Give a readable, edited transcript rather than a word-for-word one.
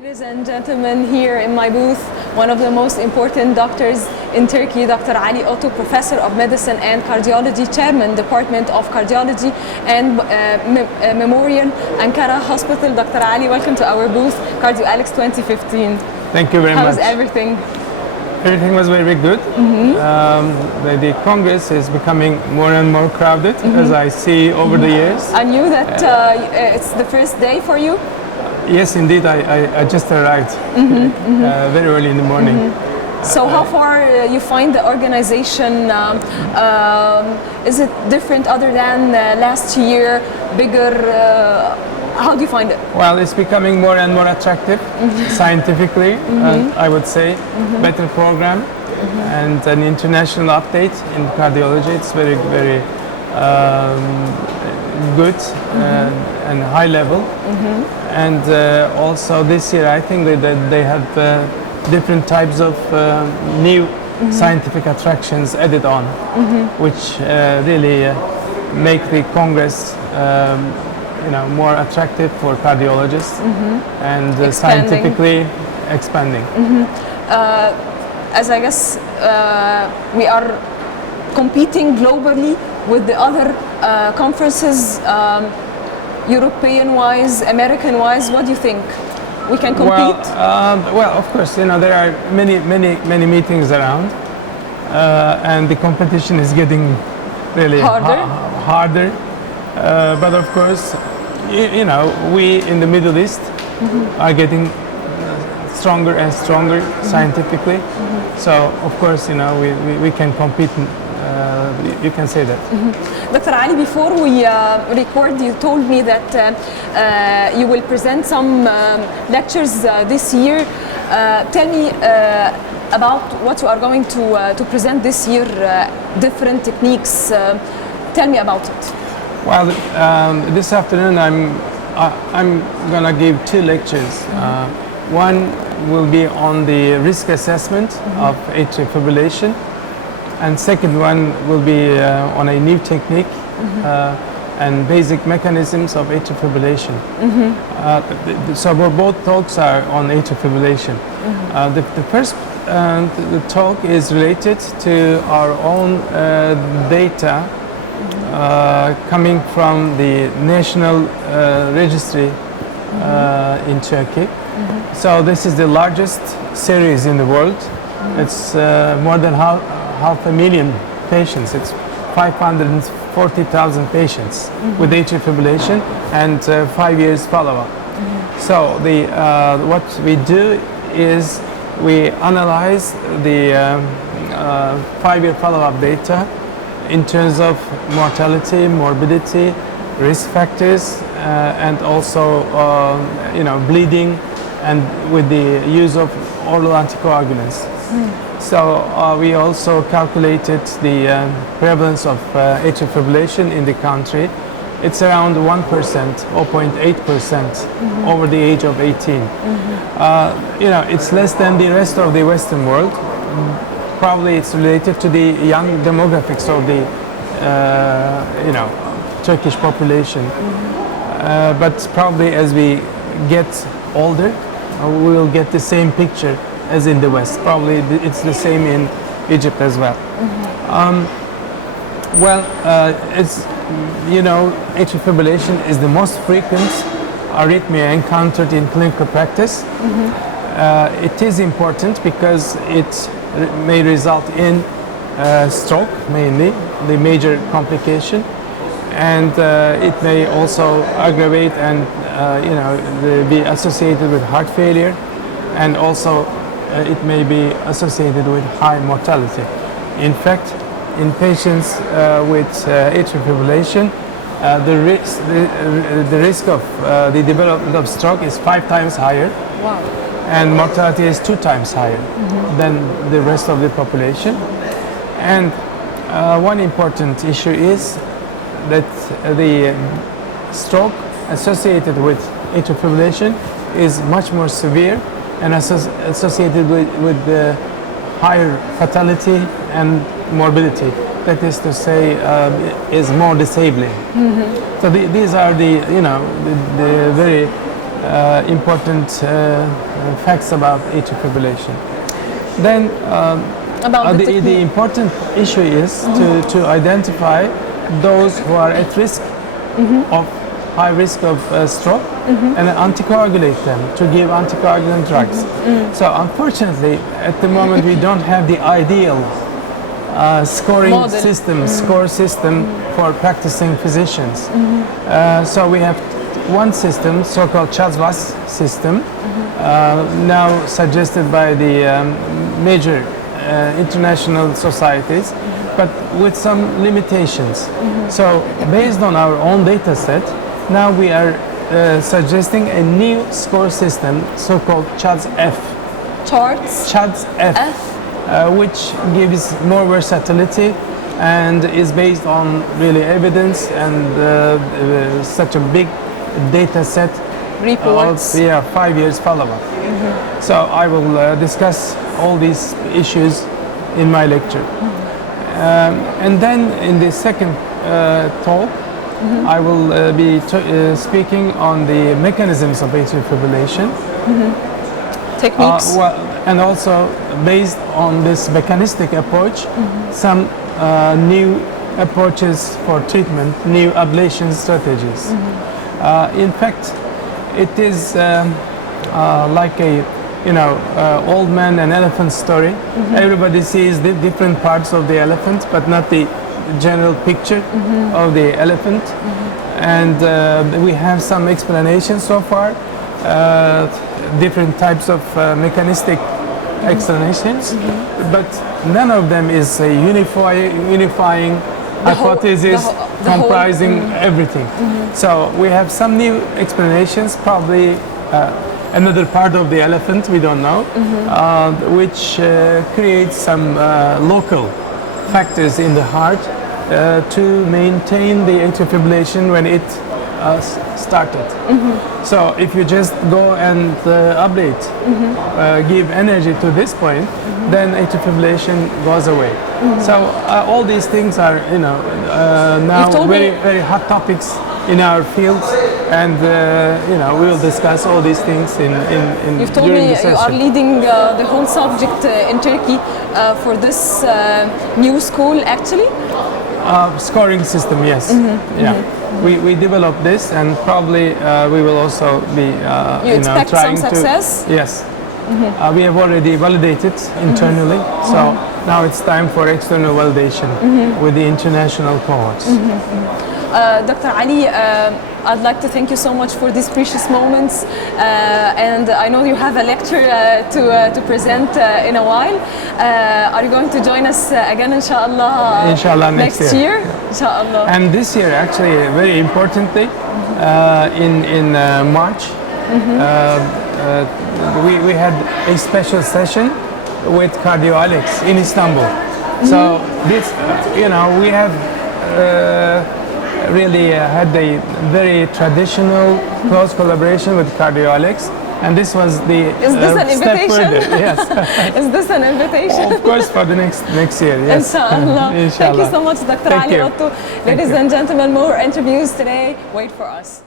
Ladies and gentlemen, here in my booth, one of the most important doctors in Turkey, Dr. Ali Otto, Professor of Medicine and Cardiology, Chairman, Department of Cardiology and Memorial Ankara Hospital. Dr. Ali, welcome to our booth, CardioAlex 2015. Thank you very much. How's everything? Everything was very good. The Congress is becoming more and more crowded, as I see over the years. I knew that it's the first day for you. Yes, indeed. I just arrived very early in the morning. So how far you find the organization? Is it different other than last year, bigger? How do you find it? Well, it's becoming more and more attractive scientifically, I would say. Better program and an international update in cardiology. It's very, very good and high level. And also this year, I think that they have different types of new scientific attractions added on, which really make the Congress more attractive for cardiologists and scientifically expanding. As I guess we are competing globally with the other conferences, European-wise, American-wise. What do you think? We can compete? Well, of course, there are many meetings around, and the competition is getting really harder. But of course, we in the Middle East are getting stronger and stronger scientifically. So of course, we can compete. You can say that. Dr. Ali, before we record, you told me that you will present some lectures this year. Tell me about what you are going to present this year, different techniques. Tell me about it. Well, this afternoon I'm gonna give two lectures. One will be on the risk assessment of atrial fibrillation, and second one will be on a new technique and basic mechanisms of atrial fibrillation. So both talks are on atrial fibrillation. The first talk is related to our own data coming from the National Registry in Turkey. So this is the largest series in the world. It's more than half a million patients. It's 540,000 patients with atrial fibrillation and 5 years follow-up. So what we do is we analyze the 5-year follow-up data in terms of mortality, morbidity, risk factors, and also bleeding, and with the use of oral anticoagulants. So we also calculated the prevalence of atrial fibrillation in the country. It's around 1%, 0.8% over the age of 18. It's less than the rest of the Western world. Probably it's related to the young demographics of the Turkish population. But probably as we get older, we will get the same picture as in the West. Probably it's the same in Egypt as well. It's atrial fibrillation is the most frequent arrhythmia encountered in clinical practice. It is important because it may result in stroke, mainly the major complication, and it may also aggravate and be associated with heart failure, and also it may be associated with high mortality. In fact, in patients with atrial fibrillation, the risk of the development of stroke is 5 times higher. Wow. And mortality is 2 times higher than the rest of the population. And one important issue is that the stroke associated with atrial fibrillation is much more severe and associated with the higher fatality and morbidity. That is to say, is more disabling. So these are the very important facts about atrial fibrillation. Then About the important issue is to identify those who are at risk of high risk of stroke and anticoagulate them, to give anticoagulant drugs. So unfortunately, at the moment we don't have the ideal scoring system, score system for practicing physicians. So we have one system, so-called CHADS-VAS system, now suggested by the major international societies, but with some limitations. So based on our own data set, now we are suggesting a new score system, so-called CHADS-F. CHADS-F, which gives more versatility and is based on really evidence and such a big data set. Reports. 5 years follow-up. So I will discuss all these issues in my lecture. And then in the second talk, I will be speaking on the mechanisms of atrial fibrillation. Techniques. And also based on this mechanistic approach, some new approaches for treatment, new ablation strategies. In fact, it is like a old man and elephant story. Everybody sees the different parts of the elephant, but not the general picture of the elephant. And we have some explanations so far, different types of mechanistic explanations, but none of them is a unifying hypothesis comprising everything. So we have some new explanations, probably another part of the elephant, we don't know, which creates some local factors in the heart to maintain the atrial fibrillation when it started. So if you just go and ablate, give energy to this point, then atrial fibrillation goes away. So all these things are, now very hot topics in our fields, and we will discuss all these things You've told me you are leading the whole subject in Turkey for this new school, actually. Scoring system, yes. We developed this, and probably we will also be expect trying some success? Yes. We have already validated internally, so now it's time for external validation with the international cohorts. Dr. Ali, I'd like to thank you so much for these precious moments, and I know you have a lecture to present in a while. Are you going to join us again, inshallah? Inshallah, next year? Inshallah. And this year, actually, very importantly, in March, we had a special session with CardioAlex in Istanbul. So this, we have really had a very traditional close collaboration with CardioAlex, and this was the Is this an invitation? Step further. Yes. Is this an invitation? Of course, for the next year. Yes. Inshallah. Inshallah. Thank you so much, Dr. Ali Otto. Ladies and gentlemen, more interviews today. Wait for us.